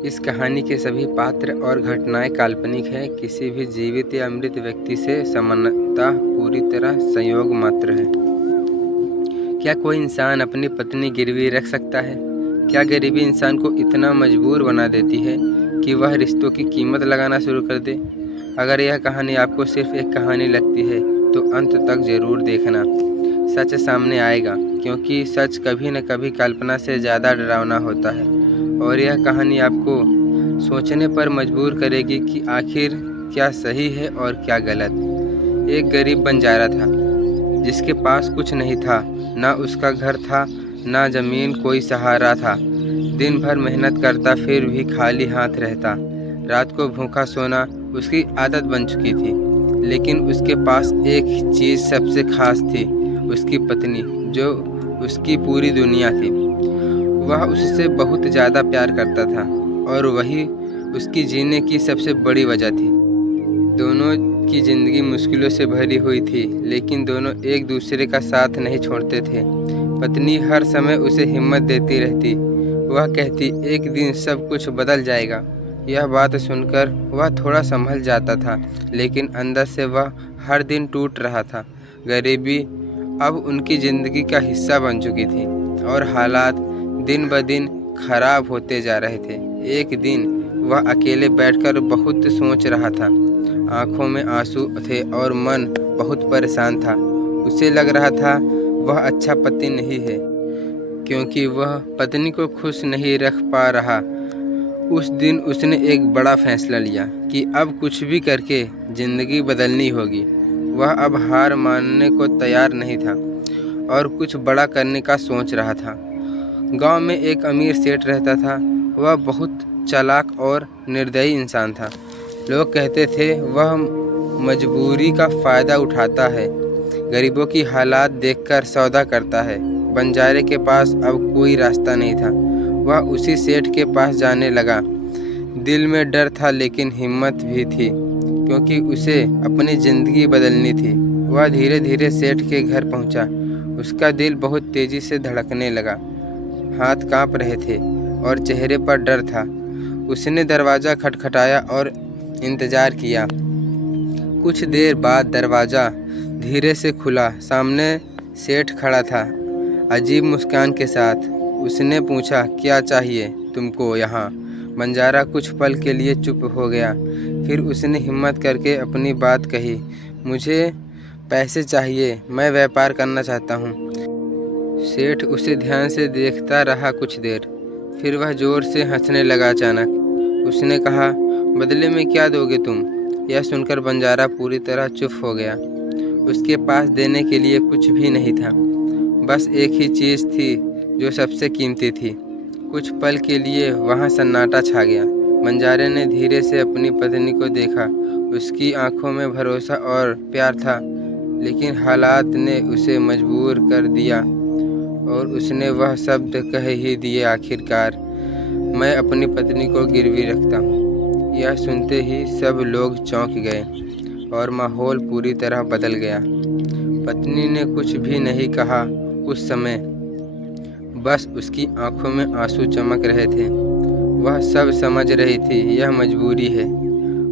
इस कहानी के सभी पात्र और घटनाएं काल्पनिक हैं। किसी भी जीवित या मृत व्यक्ति से समानता पूरी तरह संयोग मात्र है। क्या कोई इंसान अपनी पत्नी गिरवी रख सकता है? क्या गरीबी इंसान को इतना मजबूर बना देती है कि वह रिश्तों की कीमत लगाना शुरू कर दे? अगर यह कहानी आपको सिर्फ एक कहानी लगती है तो अंत तक ज़रूर देखना। सच सामने आएगा, क्योंकि सच कभी न कभी कल्पना से ज़्यादा डरावना होता है। और यह कहानी आपको सोचने पर मजबूर करेगी कि आखिर क्या सही है और क्या गलत। एक गरीब बंजारा था जिसके पास कुछ नहीं था, ना उसका घर था, ना ज़मीन, कोई सहारा था। दिन भर मेहनत करता फिर भी खाली हाथ रहता। रात को भूखा सोना उसकी आदत बन चुकी थी। लेकिन उसके पास एक चीज़ सबसे खास थी, उसकी पत्नी, जो उसकी पूरी दुनिया थी। वह उससे बहुत ज़्यादा प्यार करता था और वही उसकी जीने की सबसे बड़ी वजह थी। दोनों की ज़िंदगी मुश्किलों से भरी हुई थी, लेकिन दोनों एक दूसरे का साथ नहीं छोड़ते थे। पत्नी हर समय उसे हिम्मत देती रहती। वह कहती, एक दिन सब कुछ बदल जाएगा। यह बात सुनकर वह थोड़ा संभल जाता था, लेकिन अंदर से वह हर दिन टूट रहा था। गरीबी अब उनकी ज़िंदगी का हिस्सा बन चुकी थी और हालात दिन ब दिन खराब होते जा रहे थे। एक दिन वह अकेले बैठकर बहुत सोच रहा था। आंखों में आंसू थे और मन बहुत परेशान था। उसे लग रहा था वह अच्छा पति नहीं है, क्योंकि वह पत्नी को खुश नहीं रख पा रहा। उस दिन उसने एक बड़ा फैसला लिया कि अब कुछ भी करके ज़िंदगी बदलनी होगी। वह अब हार मानने को तैयार नहीं था और कुछ बड़ा करने का सोच रहा था। गांव में एक अमीर सेठ रहता था। वह बहुत चालाक और निर्दयी इंसान था। लोग कहते थे वह मजबूरी का फ़ायदा उठाता है, गरीबों की हालात देखकर सौदा करता है। बंजारे के पास अब कोई रास्ता नहीं था। वह उसी सेठ के पास जाने लगा। दिल में डर था, लेकिन हिम्मत भी थी, क्योंकि उसे अपनी ज़िंदगी बदलनी थी। वह धीरे धीरे सेठ के घर पहुंचा। उसका दिल बहुत तेज़ी से धड़कने लगा, हाथ कांप रहे थे और चेहरे पर डर था। उसने दरवाज़ा खटखटाया और इंतज़ार किया। कुछ देर बाद दरवाज़ा धीरे से खुला। सामने सेठ खड़ा था, अजीब मुस्कान के साथ। उसने पूछा, क्या चाहिए तुमको यहाँ? बंजारा कुछ पल के लिए चुप हो गया। फिर उसने हिम्मत करके अपनी बात कही, मुझे पैसे चाहिए, मैं व्यापार करना चाहता हूँ। सेठ उसे ध्यान से देखता रहा कुछ देर, फिर वह ज़ोर से हंसने लगा। अचानक उसने कहा, बदले में क्या दोगे तुम? यह सुनकर बंजारा पूरी तरह चुप हो गया। उसके पास देने के लिए कुछ भी नहीं था, बस एक ही चीज़ थी जो सबसे कीमती थी। कुछ पल के लिए वहाँ सन्नाटा छा गया। बंजारे ने धीरे से अपनी पत्नी को देखा। उसकी आंखों में भरोसा और प्यार था, लेकिन हालात ने उसे मजबूर कर दिया और उसने वह शब्द कह ही दिए, आखिरकार, मैं अपनी पत्नी को गिरवी रखता हूँ। यह सुनते ही सब लोग चौंक गए और माहौल पूरी तरह बदल गया। पत्नी ने कुछ भी नहीं कहा उस समय, बस उसकी आंखों में आंसू चमक रहे थे। वह सब समझ रही थी, यह मजबूरी है।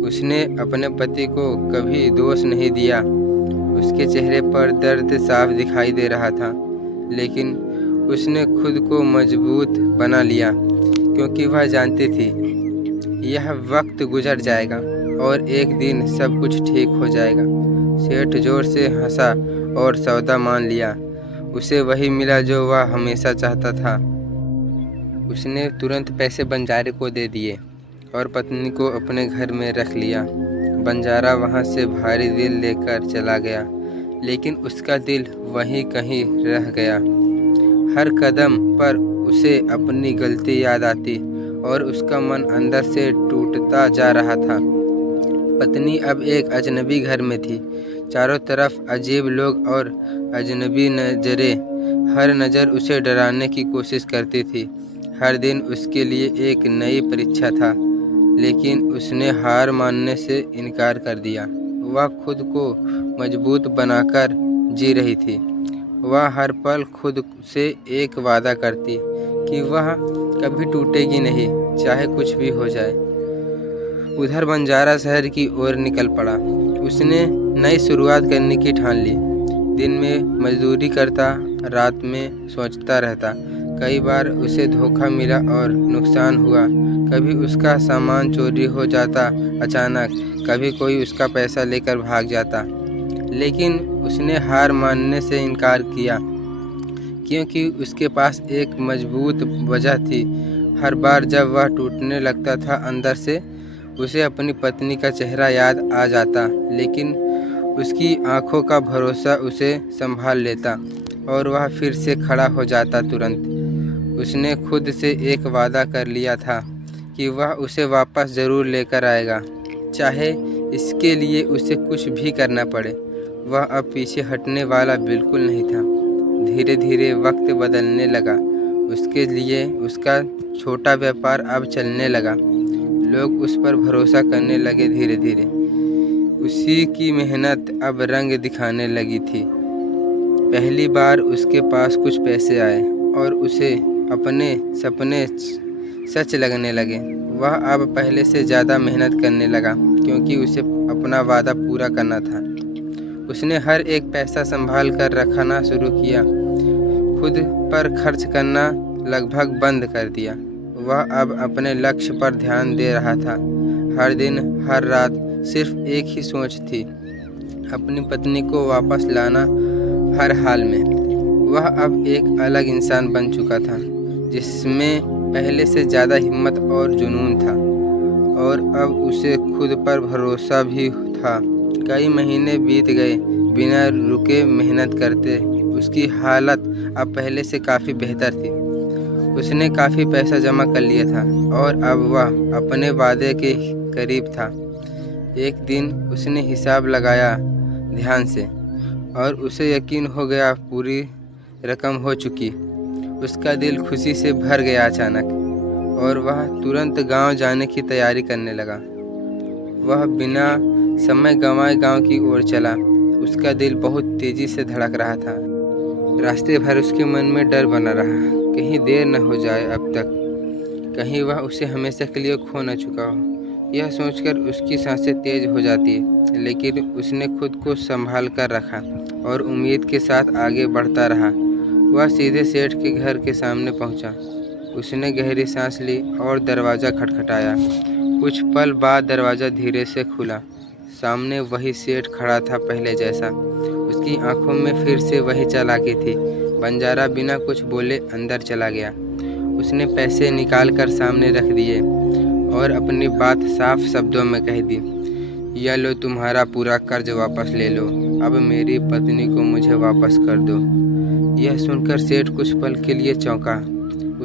उसने अपने पति को कभी दोष नहीं दिया। उसके चेहरे पर दर्द साफ दिखाई दे रहा था, लेकिन उसने खुद को मजबूत बना लिया, क्योंकि वह जानती थी यह वक्त गुजर जाएगा और एक दिन सब कुछ ठीक हो जाएगा। सेठ जोर से हंसा और सौदा मान लिया। उसे वही मिला जो वह हमेशा चाहता था। उसने तुरंत पैसे बंजारे को दे दिए और पत्नी को अपने घर में रख लिया। बंजारा वहाँ से भारी दिल लेकर चला गया, लेकिन उसका दिल वहीं कहीं रह गया। हर कदम पर उसे अपनी गलती याद आती और उसका मन अंदर से टूटता जा रहा था। पत्नी अब एक अजनबी घर में थी। चारों तरफ अजीब लोग और अजनबी नज़रें। हर नज़र उसे डराने की कोशिश करती थी। हर दिन उसके लिए एक नई परीक्षा था, लेकिन उसने हार मानने से इनकार कर दिया। वह खुद को मजबूत बनाकर जी रही थी। वह हर पल खुद से एक वादा करती कि वह कभी टूटेगी नहीं। चाहे कुछ भी हो जाए। उधर बंजारा शहर की ओर निकल पड़ा। उसने नई शुरुआत करने की ठान ली। दिन में मजदूरी करता, रात में सोचता रहता। कई बार उसे धोखा मिला और नुकसान हुआ। कभी उसका सामान चोरी हो जाता अचानक, कभी कोई उसका पैसा लेकर भाग जाता। लेकिन उसने हार मानने से इनकार किया, क्योंकि उसके पास एक मजबूत वजह थी। हर बार जब वह टूटने लगता था अंदर से, उसे अपनी पत्नी का चेहरा याद आ जाता, लेकिन उसकी आंखों का भरोसा उसे संभाल लेता और वह फिर से खड़ा हो जाता तुरंत। उसने खुद से एक वादा कर लिया था कि वह उसे वापस ज़रूर लेकर आएगा, चाहे इसके लिए उसे कुछ भी करना पड़े। वह अब पीछे हटने वाला बिल्कुल नहीं था। धीरे धीरे वक्त बदलने लगा। उसके लिए उसका छोटा व्यापार अब चलने लगा। लोग उस पर भरोसा करने लगे। धीरे धीरे उसी की मेहनत अब रंग दिखाने लगी थी। पहली बार उसके पास कुछ पैसे आए और उसे अपने सपने सच लगने लगे। वह अब पहले से ज़्यादा मेहनत करने लगा, क्योंकि उसे अपना वादा पूरा करना था। उसने हर एक पैसा संभाल कर रखना शुरू किया। खुद पर खर्च करना लगभग बंद कर दिया। वह अब अपने लक्ष्य पर ध्यान दे रहा था। हर दिन हर रात सिर्फ एक ही सोच थी, अपनी पत्नी को वापस लाना हर हाल में। वह अब एक अलग इंसान बन चुका था, जिसमें पहले से ज़्यादा हिम्मत और जुनून था, और अब उसे खुद पर भरोसा भी था। कई महीने बीत गए बिना रुके मेहनत करते। उसकी हालत अब पहले से काफ़ी बेहतर थी। उसने काफ़ी पैसा जमा कर लिया था और अब वह अपने वादे के करीब था। एक दिन उसने हिसाब लगाया ध्यान से और उसे यकीन हो गया पूरी रकम हो चुकी। उसका दिल खुशी से भर गया अचानक, और वह तुरंत गांव जाने की तैयारी करने लगा। वह बिना समय गंवाए गांव की ओर चला। उसका दिल बहुत तेज़ी से धड़क रहा था। रास्ते भर उसके मन में डर बना रहा, कहीं देर न हो जाए अब तक, कहीं वह उसे हमेशा के लिए खो न चुका हो। यह सोचकर उसकी सांसें तेज हो जाती है, लेकिन उसने खुद को संभाल कर रखा और उम्मीद के साथ आगे बढ़ता रहा। वह सीधे सेठ के घर के सामने पहुंचा। उसने गहरी सांस ली और दरवाज़ा खटखटाया। कुछ पल बाद दरवाज़ा धीरे से खुला। सामने वही सेठ खड़ा था, पहले जैसा। उसकी आंखों में फिर से वही चालाकी थी। बंजारा बिना कुछ बोले अंदर चला गया। उसने पैसे निकाल कर सामने रख दिए और अपनी बात साफ शब्दों में कह दी, यह लो, तुम्हारा पूरा कर्ज वापस ले लो। अब मेरी पत्नी को मुझे वापस कर दो। यह सुनकर सेठ कुछ पल के लिए चौंका।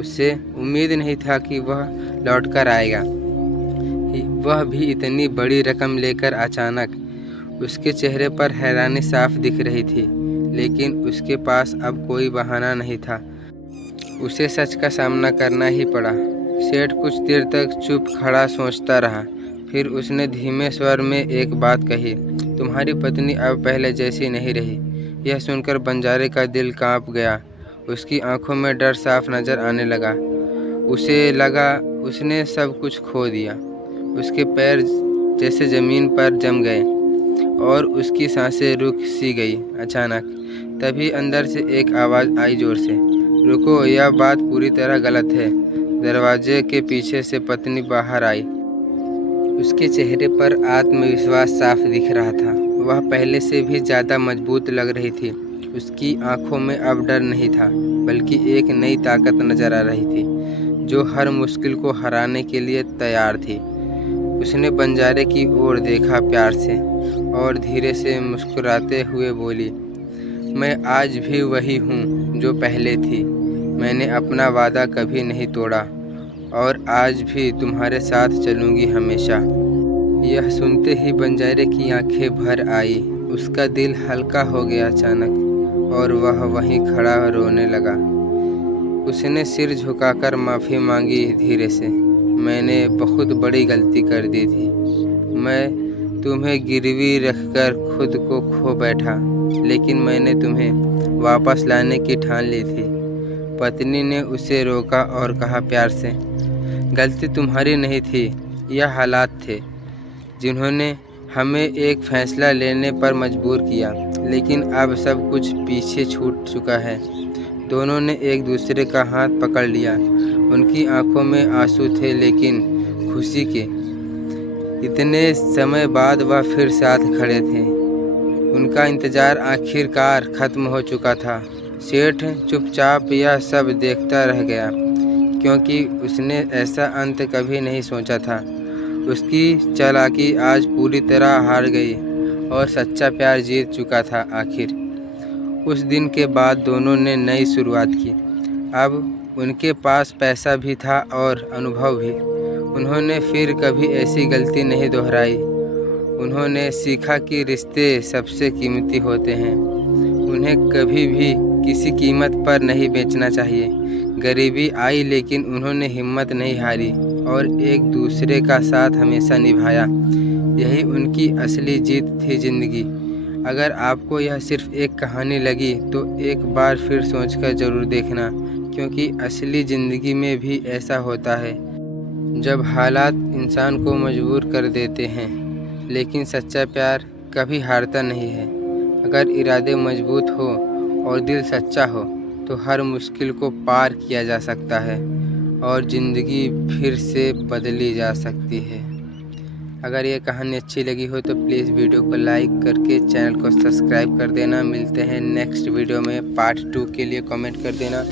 उससे उम्मीद नहीं था कि वह लौटकर आएगा, वह भी इतनी बड़ी रकम लेकर। अचानक उसके चेहरे पर हैरानी साफ दिख रही थी, लेकिन उसके पास अब कोई बहाना नहीं था। उसे सच का सामना करना ही पड़ा। सेठ कुछ देर तक चुप खड़ा सोचता रहा। फिर उसने धीमे स्वर में एक बात कही, तुम्हारी पत्नी अब पहले जैसी नहीं रही। यह सुनकर बंजारे का दिल कांप गया। उसकी आंखों में डर साफ नजर आने लगा। उसे लगा उसने सब कुछ खो दिया। उसके पैर जैसे ज़मीन पर जम गए और उसकी सांसें रुक सी गई। अचानक तभी अंदर से एक आवाज़ आई जोर से, रुको, यह बात पूरी तरह गलत है। दरवाजे के पीछे से पत्नी बाहर आई। उसके चेहरे पर आत्मविश्वास साफ दिख रहा था। वह पहले से भी ज़्यादा मजबूत लग रही थी। उसकी आंखों में अब डर नहीं था, बल्कि एक नई ताकत नजर आ रही थी, जो हर मुश्किल को हराने के लिए तैयार थी। उसने बंजारे की ओर देखा प्यार से और धीरे से मुस्कुराते हुए बोली, मैं आज भी वही हूँ जो पहले थी। मैंने अपना वादा कभी नहीं तोड़ा और आज भी तुम्हारे साथ चलूँगी हमेशा। यह सुनते ही बंजारे की आंखें भर आई। उसका दिल हल्का हो गया अचानक, और वह वहीं खड़ा रोने लगा। उसने सिर झुकाकर माफ़ी मांगी धीरे से, मैंने बहुत बड़ी गलती कर दी थी। मैं तुम्हें गिरवी रखकर खुद को खो बैठा, लेकिन मैंने तुम्हें वापस लाने की ठान ली थी। पत्नी ने उसे रोका और कहा प्यार से, गलती तुम्हारी नहीं थी, यह हालात थे जिन्होंने हमें एक फ़ैसला लेने पर मजबूर किया। लेकिन अब सब कुछ पीछे छूट चुका है। दोनों ने एक दूसरे का हाथ पकड़ लिया। उनकी आंखों में आंसू थे, लेकिन खुशी के। इतने समय बाद वह फिर साथ खड़े थे। उनका इंतज़ार आखिरकार ख़त्म हो चुका था। सेठ चुपचाप यह सब देखता रह गया, क्योंकि उसने ऐसा अंत कभी नहीं सोचा था। उसकी चालाकी आज पूरी तरह हार गई और सच्चा प्यार जीत चुका था आखिर। उस दिन के बाद दोनों ने नई शुरुआत की। अब उनके पास पैसा भी था और अनुभव भी। उन्होंने फिर कभी ऐसी गलती नहीं दोहराई। उन्होंने सीखा कि रिश्ते सबसे कीमती होते हैं। उन्हें कभी भी किसी कीमत पर नहीं बेचना चाहिए। गरीबी आई, लेकिन उन्होंने हिम्मत नहीं हारी और एक दूसरे का साथ हमेशा निभाया। यही उनकी असली जीत थी ज़िंदगी। अगर आपको यह सिर्फ एक कहानी लगी तो एक बार फिर सोचकर ज़रूर देखना, क्योंकि असली ज़िंदगी में भी ऐसा होता है जब हालात इंसान को मजबूर कर देते हैं। लेकिन सच्चा प्यार कभी हारता नहीं है। अगर इरादे मजबूत हो और दिल सच्चा हो तो हर मुश्किल को पार किया जा सकता है और ज़िंदगी फिर से बदली जा सकती है। अगर ये कहानी अच्छी लगी हो तो प्लीज़ वीडियो को लाइक करके चैनल को सब्सक्राइब कर देना। मिलते हैं नेक्स्ट वीडियो में। पार्ट 2 के लिए कमेंट कर देना।